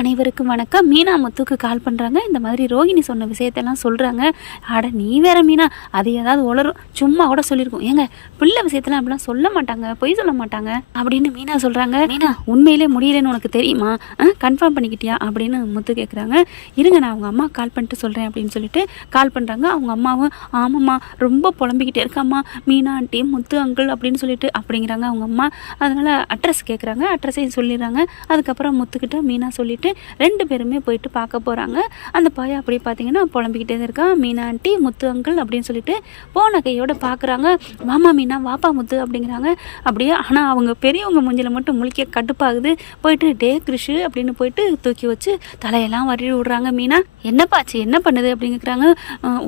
அனைவருக்கும் வணக்கம். மீனா முத்துக்கு கால் பண்ணுறாங்க. இந்த மாதிரி ரோகிணி சொன்ன விஷயத்தெல்லாம் சொல்கிறாங்க. அட நீ வேற மீனா, அது ஏதாவது உளரும், சும்மா கூட சொல்லியிருக்கோம். ஏங்க பிள்ளை விஷயத்தெல்லாம் அப்படிலாம் சொல்ல மாட்டாங்க, பொய் சொல்ல மாட்டாங்க அப்படின்னு மீனா சொல்கிறாங்க. மீனா உண்மையிலே முடியலன்னு உனக்கு தெரியுமா, கன்ஃபார்ம் பண்ணிக்கிட்டியா அப்படின்னு முத்து கேட்குறாங்க. இருங்க நான் அவங்க அம்மா கால் பண்ணிட்டு சொல்கிறேன் அப்படின்னு சொல்லிட்டு கால் பண்ணுறாங்க. அவங்க அம்மாவும் ஆமாம்மா ரொம்ப புலம்பிக்கிட்டே இருக்காம்மா மீனா ஆண்டி, முத்து அங்கிள் அப்படின்னு சொல்லிட்டு அப்படிங்கிறாங்க அவங்க அம்மா. அதனால் அட்ரஸ் கேட்குறாங்க. அட்ரஸையும் சொல்லிடுறாங்க. அதுக்கப்புறம் முத்துக்கிட்ட மீனா சொல்லிவிட்டு 2 பேருமே போயிட்டு பார்க்க போகிறாங்க. அந்த பையன் அப்படியே பார்த்தீங்கன்னா புலம்பிக்கிட்டே தான் இருக்கான். மீனா ஆண்டி, முத்து அங்கிள் அப்படின்னு சொல்லிட்டு போன கையோடு பார்க்குறாங்க. வாமா மீனா, வாப்பா முத்து அப்படிங்கிறாங்க. அப்படியே ஆனால் அவங்க பெரியவங்க மூஞ்சில் மட்டும் முழிக்க கடுப்பாகுது. போயிட்டு டே கிருஷு அப்படின்னு போயிட்டு தூக்கி வச்சு தலையெல்லாம் வருடி விடுறாங்க. மீனா என்னப்பாச்சு, என்ன பண்ணுது அப்படிங்கிறாங்க.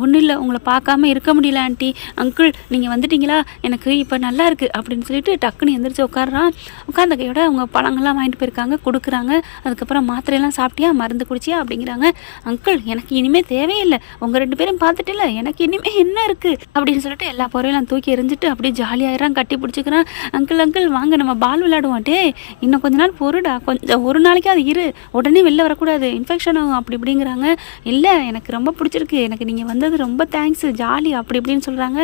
ஒன்றும் இல்லை, உங்களை பார்க்காம இருக்க முடியல ஆண்டி. அங்கிள் நீங்கள் வந்துட்டீங்களா, எனக்கு இப்போ நல்லா இருக்குது அப்படின்னு சொல்லிட்டு டக்குன்னு எந்திரிச்சு உட்காடுறான். உட்கார்ந்த கையோட அவங்க பழங்கள்லாம் வாங்கிட்டு போயிருக்காங்க, கொடுக்குறாங்க. அதுக்கப்புறம் மாத்திரையெல்லாம் சாப்பிட்டியா, மருந்து குடிச்சியா அப்படிங்கிறாங்க. அங்கிள் எனக்கு இனிமேல் தேவையில்லை, உங்கள் 2 பேரும் பார்த்துட்டில்ல, எனக்கு இனிமேல் என்ன இருக்குது அப்படின்னு சொல்லிட்டு எல்லா பொருளையும் தூக்கி எறிஞ்சிட்டு அப்படியே ஜாலியாகிறான், கட்டி பிடிச்சிக்கிறான். அங்கிள் அங்கிள் வாங்க நம்ம பால் விளையாடுவோம். டே இன்னும் கொஞ்ச நாள் பொருடா, கொஞ்சம் ஒரு நாளைக்கு அது இரு, உடனே வெளில வரக்கூடாது, இன்ஃபெக்ஷன் ஆகும் அப்படி இப்படிங்கிறாங்க. இல்லை எனக்கு ரொம்ப பிடிச்சிருக்கு, எனக்கு நீங்கள் வந்தது ரொம்ப தேங்க்ஸ், ஜாலி அப்படி இப்படின்னு சொல்கிறாங்க.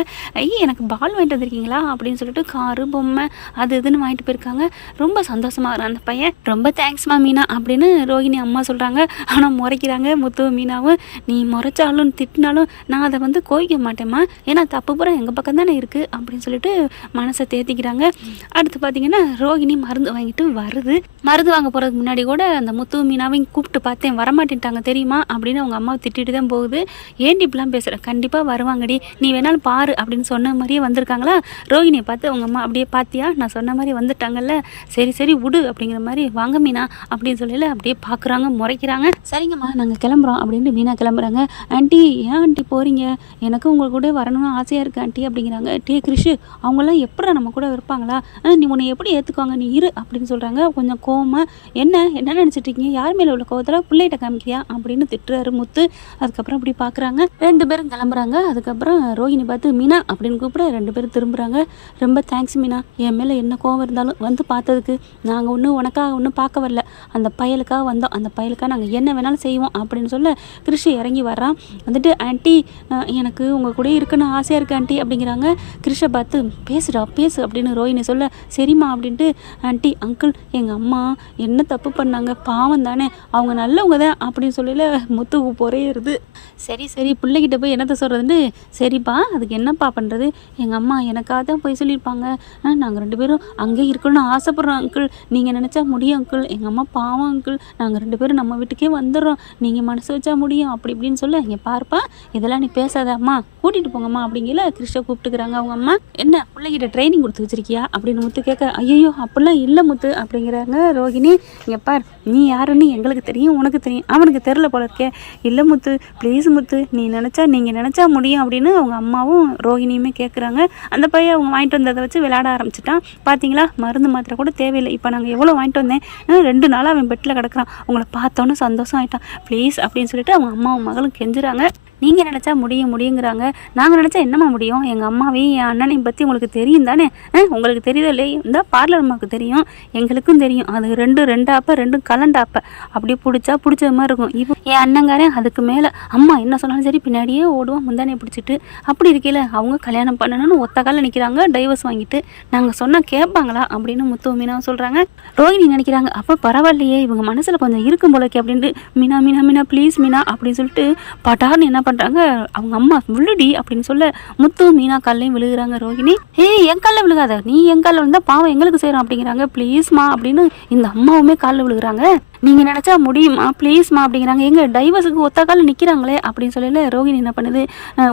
எனக்கு பால் வாங்கிட்டு வந்திருக்கீங்களா அப்படின்னு சொல்லிட்டு காரு பொம்மை அது இதுன்னு வாங்கிட்டு போயிருக்காங்க. ரொம்ப சந்தோஷமாக அந்த பையன். ரொம்ப தேங்க்ஸ்மா மீனா அப்படின்னு ரோகிணி அம்மா சொல்கிறாங்க. ஆனால் முறைக்கிறாங்க முத்து மீனாவும். நீ முறைச்சாலும் திட்டினாலும் நான் அதை வந்து கோவிக்க மாட்டேம்மா, ஏன்னா தப்பு பூரா எங்கள் பக்கம் தானே இருக்குது அப்படின்னு சொல்லிட்டு மனசை தேத்திக்கிறாங்க. அடுத்து பார்த்தீங்கன்னா ரோகிணி மருந்து வாங்கிட்டு வருது. மருந்து வாங்க போகிறதுக்கு முன்னாடி கூட அந்த முத்து மீனாவையும் கூப்பிட்டு பார்த்தேன், வரமாட்டேன்ட்டாங்க தெரியுமா அப்படின்னு அவங்க அம்மாவை திட்டிட்டு தான் போகுது. ஏன்டி இப்படிலாம் பேசுகிறேன், கண்டிப்பாக வருவாங்கடி, நீ வேணாலும் பாரு அப்படின்னு சொன்ன மாதிரியே வந்திருக்காங்களா. ரோகிணியை பார்த்து அவங்க அம்மா அப்படியே பார்த்தியா, நான் சொன்ன மாதிரி வந்துட்டாங்கல்ல, சரி சரி விடு அப்படிங்கிற மாதிரி, வாங்க மீனா அப்படின்னு சொல்லல அப்படியே பார்க்குறாங்க, முறைக்கிறாங்க. சரிங்கம்மா நாங்கள் கிளம்புறோம் அப்படின்ட்டு மீனா கிளம்புறாங்க. ஆண்டி ஏன் ஆண்டி போகிறீங்க, எனக்கு உங்கள் கூட வரணும்னு ஆசையாக இருக்குது ஆண்டி அப்படிங்கிறாங்க. டே கிருஷு அவங்களாம் எப்படா நம்ம கூட இருப்பாங்களா, நீ உன்னை எப்படி ஏற்றுக்குவாங்க, நீ இரு அப்படின்னு சொல்கிறாங்க. கொஞ்சம் கோவமாக என்ன நினச்சிட்டு இருக்கீங்க, யார் மேலே உள்ள கோவத்தில் பிள்ளைகிட்ட காமிக்கிறியா அப்படின்னு திட்டுறாரு முத்து. அதுக்கப்புறம் அப்படி பார்க்குறாங்க. 2 பேரும் கிளம்புறாங்க. அதுக்கப்புறம் ரோஹிணி பார்த்து மீனா அப்படின்னு கூப்பிட 2 பேரும் திரும்புகிறாங்க. ரொம்ப தேங்க்ஸ் மீனா, என் மேலே என்ன கோவம் இருந்தாலும் வந்து பார்த்ததுக்கு. நாங்கள் ஒன்றும் உனக்காக ஒன்றும் பார்க்க வரல, அந்த பயலுக்காக வந்தோம், அந்த பயலுக்காக நாங்கள் என்ன வேணாலும் செய்வோம் அப்படின்னு சொல்ல கிருஷி இறங்கி வர்றான். வந்துட்டு ஆண்டி எனக்கு உங்கள் கூட இருக்கணும் ஆசையாக இருக்குது ஆண்டி அப்படிங்கிறாங்க. கிருஷை பார்த்து பேசுடா பேசு அப்படின்னு ரோஹிணி சொல்ல சரிம்மா அப்படின்ட்டு ஆண்டி அங்கிள் எங்கள் அம்மா என்ன தப்பு பண்ணாங்க, பாவம் தானே, அவங்க நல்லவங்க தான் அப்படின்னு சொல்லல முத்துக்கு பொறையிறது. சரி சரி பிள்ளைகிட்ட போய் என்னத்தை சொல்கிறதுன்னு, சரிப்பா அதுக்கு என்னப்பா பண்ணுறது, எங்கள் அம்மா எனக்காக தான் போய் சொல்லியிருப்பாங்க, நாங்கள் 2 பேரும் அங்கே இருக்கணும்னு ஆசைப்பட்றோம் அங்கிள், நீங்கள் நினச்சா முடியும் அங்கிள், எங்கள் அம்மா பாவம் அங்கிள், நாங்கள் 2 பேரும் நம்ம வீட்டுக்கே வந்துடுறோம், நீங்கள் மனசு வச்சா முடியும் அப்படி இப்படின்னு சொல்ல, இங்கே பார்ப்பா இதெல்லாம் நீ பேசாத அம்மா, கூட்டிகிட்டு போங்கம்மா அப்படிங்கிற கிருஷ்ண கூப்பிட்டுக்கிறாங்க அவங்க அம்மா. என்ன பிள்ளைகிட்ட ட்ரைனிங் கொடுத்து வச்சிருக்கியா அப்படின்னு முத்து கேட்க, ஐயோ அப்படிலாம் இல்லை முத்து அப்படிங்கிறாங்க ரோகிணி. இங்கே பார் நீ யாருன்னு எங்களுக்கு தெரியும், உனக்கு தெரியும், அவனுக்கு தெரில போல இருக்கே. இல்லை முத்து ப்ளீஸ் முத்து, நீங்கள் நினச்சா முடியும் அப்படின்னு அவங்க அம்மாவும் ரோகிணியுமே கேட்குறாங்க. அந்த பையன் அவங்க வாங்கிட்டு வந்ததை வச்சு விளையாட ஆரம்பிச்சிட்டான். பார்த்தீங்களா மருந்து மாத்திரை கூட தேவையில்லை, இப்போ நாங்கள் எவ்வளோ வாங்கிட்டு வந்தேன், 2 நாளாக அவன் பெட்டில் கிடக்குறான், உங்களை பார்த்தோன்னு சந்தோஷம் ஆகிட்டான் ப்ளீஸ் அப்படின்னு சொல்லிட்டு அவங்க அம்மாவும் மகளும் கெஞ்சுறாங்க. நீங்கள் நினச்சா முடியுங்கிறாங்க. நாங்கள் நினச்சா என்னம்மா முடியும், எங்கள் அம்மாவையும் என் அண்ணனையும் பற்றி உங்களுக்கு தெரியும் தானே, உங்களுக்கு தெரியுதோ இல்லையே, இந்த பார்லர் அம்மாவுக்கு தெரியும், எங்களுக்கும் தெரியும், அது 2 ஆப்ப 2 கலண்டாப்ப அப்படியே பிடிச்ச மாதிரி இருக்கும். இப்போ என் அண்ணங்காரன் அதுக்கு மேலே அம்மா என்ன சொன்னாலும் சரி பின்னாடியே ஓடுவோம் முந்தானே பிடிச்சிட்டு. அப்படி இருக்கையில் அவங்க கல்யாணம் பண்ணணும்னு ஒத்த காலில் நிற்கிறாங்க, டைவர்ஸ் வாங்கிட்டு. நாங்கள் சொன்னால் கேட்பாங்களா அப்படின்னு முத்து மீனா சொல்கிறாங்க. ரோஹிணி நினைக்கிறாங்க அப்போ பரவாயில்லையே இவங்க மனசில் கொஞ்சம் இருக்கும் போலக்கே அப்படின்ட்டு மீனா ப்ளீஸ் மீனா அப்படின்னு சொல்லிட்டு பட்டார்னு என்ன பண்ணுறாங்க, அவங்க அம்மா விழுடி அப்படின்னு சொல்ல முத்து மீனா காலையும் விழுகிறாங்க. ரோஹிணி என் காலில் விழுகாத, நீ என் காலில் விழுந்தா பாவம் எங்களுக்கு செய்கிறோம் அப்படிங்கிறாங்க. ப்ளீஸ்மா அப்படின்னு இந்த அம்மாவுமே காலில் விழுகிறாங்க. நீங்கள் நினச்சா முடியுமா ப்ளீஸ்மா அப்படிங்கிறாங்க. எங்கள் டைவர்ஸுக்கு ஒத்த காலில் நிற்கிறாங்களே அப்படின்னு சொல்லல ரோஹிணி என்ன பண்ணுது,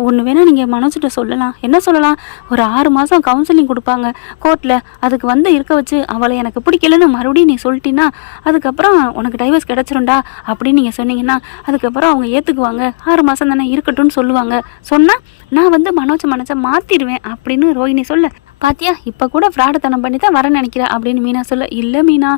ஒன்று வேணால் நீங்கள் மனசுகிட்ட சொல்லலாம், என்ன சொல்லலாம், ஒரு 6 மாதம் கவுன்சிலிங் கொடுப்பாங்க கோர்ட்டில், அதுக்கு வந்து இருக்க வச்சு அவளை எனக்கு பிடிக்கலன்னு மறுபடியும் நீ சொல்லிட்டீன்னா அதுக்கப்புறம் உனக்கு டைவர்ஸ் கிடச்சிரும்டா அப்படின்னு நீங்கள் சொன்னீங்கன்னா அதுக்கப்புறம் அவங்க ஏற்றுக்குவாங்க, 6 மாதம் தானே இருக்கட்டும்னு சொல்லுவாங்க. சொன்னால் நான் வந்து மனோஜை மாற்றிடுவேன் அப்படின்னு ரோஹிணி சொல்ல பாத்தியா இப்போ கூட ஃப்ராடுத்தனம் பண்ணி தான் வர நினைக்கிறேன் அப்படின்னு மீனா சொல்ல, இல்லை மீனா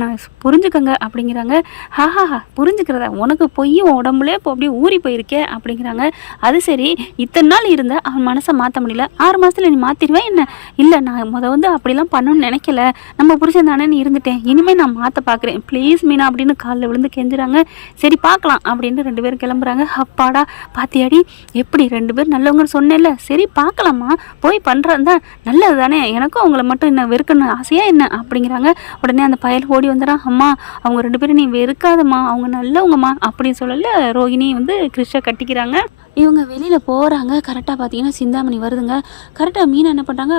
நான் புரிஞ்சுக்கங்க அப்படிங்கிறாங்க. ஹாஹா புரிஞ்சுக்கிறதா, உனக்கு போய் உன் உடம்புலே இப்போ அப்படியே ஊறி போயிருக்கே அப்படிங்கிறாங்க. அது சரி, இத்தனை நாள் இருந்த அவன் மனசை மாற்ற முடியல, 6 மாதத்தில் நீ மாற்றிடுவேன் என்ன? இல்லை நான் வந்து அப்படிலாம் பண்ணணும்னு நினைக்கல, நம்ம புருஷன் தானே நீ இருந்துட்டேன், இனிமேல் நான் மாற்ற பார்க்குறேன் ப்ளீஸ் மீனா அப்படின்னு காலில் விழுந்து கெஞ்சுறாங்க. சரி பார்க்கலாம் அப்படின்னு 2 பேரும் கிளம்புறாங்க. அப்பாடா பாத்தியாடி எப்படி 2 பேர் நல்லவங்கன்னு சொன்னேன்ல, சரி பார்க்கலாமா போய் பண்ணுறது தான் நல்லது தானே, எனக்கும் அவங்கள மட்டும் என்ன வெறுக்கணும் ஆசையா என்ன அப்படிங்கிறாங்க. உடனே அந்த பயல் ஓடி வந்துடான். அம்மா அவங்க 2 பேரும் நீ வெறுக்காதம்மா, அவங்க நல்லவங்கம்மா அப்படின்னு சொல்லல ரோகிணி வந்து கிறிஷை கட்டிக்கிறாங்க. இவங்க வெளியில் போகிறாங்க. கரெக்டாக பார்த்தீங்கன்னா சிந்தாமணி வருதுங்க. கரெக்டாக மீனா என்ன பண்ணுறாங்க,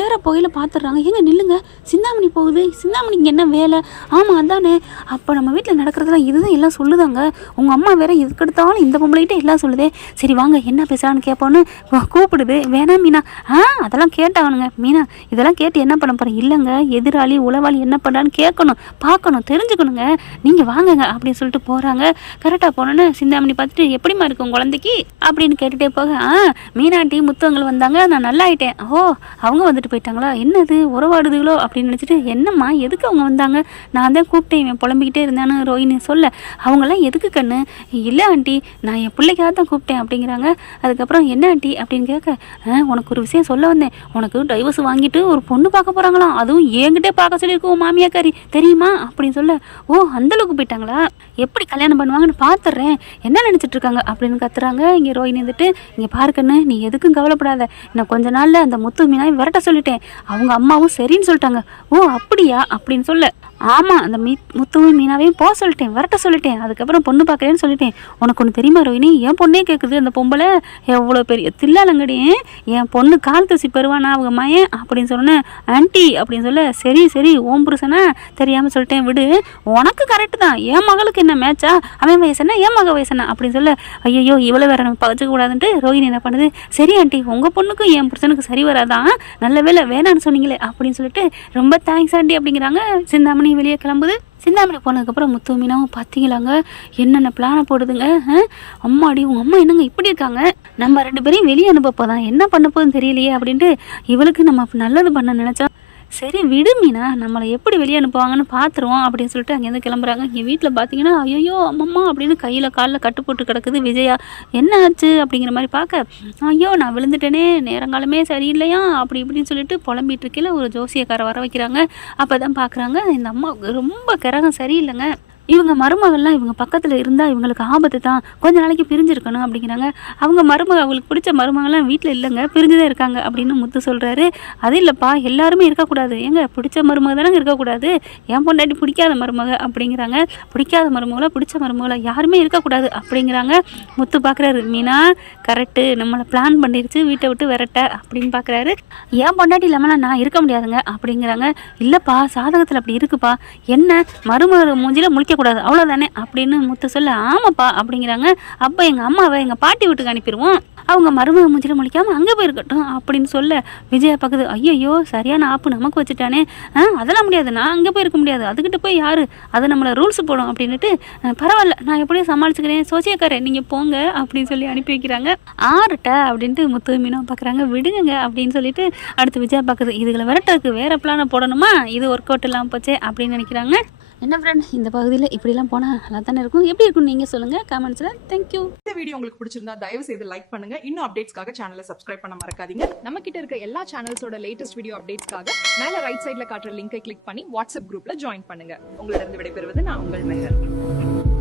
ஏற போகையில் பார்த்துடுறாங்க. ஏங்க நில்லுங்க, சிந்தாமணி போகுது, சிந்தாமணிக்கு என்ன வேலை? ஆமாம் அதானே, அப்போ நம்ம வீட்டில் நடக்கிறதுலாம் இதுதான் எல்லாம் சொல்லுதாங்க. உங்கள் அம்மா வேற எதுக்கெடுத்தாலும் இந்த பொம்பளைகிட்ட எல்லாம் சொல்லுதே. சரி வாங்க என்ன பேசுகிறான்னு கேட்போன்னு கூப்பிடுது. வேணாம் மீனா, அதெல்லாம் கேட்டாகணுங்க. மீனா இதெல்லாம் கேட்டு என்ன பண்ண போகிறேன்? இல்லைங்க, எதிராளி உளவாளி என்ன பண்ணுறான்னு கேட்கணும், பார்க்கணும், தெரிஞ்சுக்கணுங்க, நீங்கள் வாங்குங்க அப்படின்னு சொல்லிட்டு போகிறாங்க. கரெக்டாக போனோன்னே சிந்தாமணி பார்த்துட்டு எப்படிமா இருக்கு உங்கள் குழந்தைக்கு அப்படின்னு கேட்டுட்டே போக, மீனாட்டி முத்தவங்கள் வந்தாங்க, நான் நல்லா ஆயிட்டேன். ஓ அவங்க வந்துட்டு போயிட்டாங்களா, என்னது உறவாடுதுகளோ அப்படின்னு நினச்சிட்டு, என்னம்மா எதுக்கு அவங்க வந்தாங்க? நான் தான் கூப்பிட்டேன், இவன் புலம்பிக்கிட்டே இருந்தான்னு ரோஹிணி சொல்ல, அவங்களாம் எதுக்கு கண்ணு? இல்லை ஆண்டி நான் என் பிள்ளைக்காக தான் கூப்பிட்டேன் அப்படிங்கிறாங்க. அதுக்கப்புறம் என்ன ஆண்டி அப்படின்னு கேட்க, உனக்கு ஒரு விஷயம் சொல்ல வந்தேன், உனக்கு டைவர்ஸ் வாங்கிட்டு ஒரு பொண்ணு பார்க்க போகிறாங்களாம், அதுவும் என்கிட்டே பார்க்க சொல்லியிருக்கோம் மாமியாக்காரி தெரியுமா அப்படின்னு சொல்ல, ஓ அந்தளவுக்கு போயிட்டாங்களா, எப்படி கல்யாணம் பண்ணுவாங்கன்னு பார்த்துட்றேன், என்ன நினச்சிட்டு இருக்காங்க அப்படின்னு கத்துறாங்க. இங்கே ரோஹிணி வந்துட்டு, இங்கே பாருக்கன்னு நீ எதுக்கும் கவலைப்படாத, நான் கொஞ்ச நாளில் அந்த முத்து மீனாவை விரட்ட சொல்லிட்டேன், அவங்க அம்மாவும் சரின்னு சொல்லிட்டாங்க. ஓ அப்படியா அப்படின்னு சொல்ல, ஆமாம் அந்த முத்துவும் மீனாவையும் போக சொல்லிட்டேன், விரட்ட சொல்லிட்டேன், அதுக்கப்புறம் பொண்ணு பார்க்குறேன்னு சொல்லிட்டேன். உனக்கு ஒன்று தெரியுமா ரோஹிணி, என் பொண்ணே கேட்குது, அந்த பொம்பளை எவ்வளோ பெரிய தில்லாலங்கடி, என் பொண்ணு கால் தூசி பெறுவானா அவங்க மயன் அப்படின்னு சொன்னேன். ஆன்ட்டி அப்படின்னு சொல்ல, சரி சரி ஓம் புருஷனா தெரியாமல் சொல்லிட்டேன் விடு, உனக்கு கரெக்டு தான், என் மகளுக்கு என்ன மேட்சா, அவன் வயசுனா என் மக வயசுனா அப்படின்னு சொல்ல, ஐயோ இவ்வளோ வேற நம்ம பச்சுக்க கூடாதுன்ட்டு ரோஹிணி என்ன பண்ணுது, சரி ஆண்டி உங்கள் பொண்ணுக்கும் என் புருஷனுக்கு சரி வராதான், நல்ல வேலை வேணான்னு சொன்னீங்களே அப்படின்னு சொல்லிட்டு, ரொம்ப தேங்க்ஸ் ஆண்டி அப்படிங்கிறாங்க. சிந்தாமணி வெளியே கிளம்புது. சிந்தாமணி போனதுக்கப்புறம் முத்து மீனாவும் பார்த்தீங்களாங்க என்னென்ன பிளானை போடுதுங்க. அம்மாடி உங்கள் அம்மா என்னங்க இப்படி இருக்காங்க, நம்ம 2 பேரையும் வெளியே அனுப்பப்போதான் என்ன பண்ண போகுதுன்னு தெரியலையே அப்படின்ட்டு இவளுக்கு நம்ம நல்லது பண்ண நினச்சா, சரி விடு மீனா நம்மளை எப்படி வெளியே அனுப்புவாங்கன்னு பார்த்துருவோம் அப்படின்னு சொல்லிட்டு அங்கேருந்து கிளம்புறாங்க. இங்கே வீட்டில் பார்த்தீங்கன்னா ஐயோ அம்மம்மா அப்படின்னு கையில் காலில் கட்டு போட்டு கிடக்குது விஜயா. என்ன ஆச்சு அப்படிங்கிற மாதிரி பார்க்க, ஐயோ நான் விழுந்துட்டேனே, நேரங்காலமே சரியில்லையா அப்படி இப்படின்னு சொல்லிட்டு புலம்பிட்டு இருக்கையில் ஒரு ஜோசியக்காரை வர வைக்கிறாங்க. அப்போ தான் பார்க்குறாங்க இந்த அம்மாவுக்கு ரொம்ப கிரகம் சரியில்லைங்க, இவங்க மருமகள்லாம் இவங்க பக்கத்தில் இருந்தால் இவங்களுக்கு ஆபத்து தான், கொஞ்ச நாளைக்கு பிரிஞ்சிருக்கணும் அப்படிங்கிறாங்க. அவங்க மருமக அவங்களுக்கு பிடிச்ச மருமகள்லாம் வீட்டில் இல்லைங்க, பிரிஞ்சுதான் இருக்காங்க அப்படின்னு முத்து சொல்கிறாரு. அது இல்லைப்பா எல்லாருமே இருக்கக்கூடாது, எங்க பிடிச்ச மருமக தானே இருக்கக்கூடாது, என் பொண்டாட்டி பிடிக்காத மருமக அப்படிங்கிறாங்க. பிடிக்காத மருமகளை பிடிச்ச மருமகளை யாருமே இருக்கக்கூடாது அப்படிங்கிறாங்க. முத்து பார்க்குறாரு, மீனா கரெக்டு நம்மளை பிளான் பண்ணிருச்சு வீட்டை விட்டு விரட்ட அப்படின்னு பார்க்குறாரு. என் பொண்டாட்டி இல்லாமல் நான் இருக்க முடியாதுங்க அப்படிங்கிறாங்க. இல்லைப்பா சாதகத்தில் அப்படி இருக்குப்பா, என்ன மருமக மூஞ்சில முழிக்க கூடாது அவ்வளோதானே அப்படின்னு முத்து சொல்ல, ஆமாப்பா அப்படிங்கிறாங்க. அப்போ எங்கள் அம்மாவை எங்கள் பாட்டி வீட்டுக்கு அனுப்பிடுவோம், அவங்க மருமக மூஞ்சில முழிக்காமல் அங்கே போயிருக்கட்டும் அப்படின்னு சொல்ல, விஜயா பார்க்குது, ஐயோ சரியான ஆப்பு நமக்கு வச்சுட்டானே, அதெல்லாம் முடியாது, நான் அங்கே போயிருக்க முடியாது, அதுக்கிட்ட போய் யார் அதை நம்மளை ரூல்ஸ் போடும் அப்படின்ட்டு, பரவாயில்ல நான் எப்படியோ சமாளிச்சுக்கிறேன் சோசியக்காரன் நீங்கள் போங்க அப்படின்னு சொல்லி அனுப்பி வைக்கிறாங்க. ஆறுட்ட அப்படின்ட்டு முத்து மீனா பார்க்குறாங்க, விடுங்க அப்படின்னு சொல்லிட்டு அடுத்து விஜயா பார்க்குது, இதுகளை விரட்டுறதுக்கு வேறு பிளானை போடணுமா, இது ஒர்க் அவுட் இல்லாமல் போச்சே அப்படின்னு நினைக்கிறாங்க. என்ன ஃப்ரெண்ட் இந்த பகுதியில் இப்படிலாம் போனால் நல்லா தானே இருக்கும், எப்படி இருக்குன்னு நீங்கள் சொல்லுங்கள் கமெண்ட்ஸில். தேங்க்யூ. இந்த வீடியோ உங்களுக்கு பிடிச்சிருந்தா தயவு செய்து லைக் பண்ணுங்க, இன்னும் அப்டேட்ஸ்க்காக சேனலை சப்ஸ்கிரைப் பண்ண மறக்காதீங்க. நம்ம கிட்ட இருக்க எல்லா சேனல்ஸோட லேட்டஸ்ட் வீடியோ அப்டேட்ஸ்க்காக மேல ரைட் சைட்ல காட்டுற லிங்கை கிளிக் பண்ணி வாட்ஸ்அப் குரூப்ல ஜாயின் பண்ணுங்க. உங்களிடம் விடைபெறுவது நான் உங்கள் மெஹர்.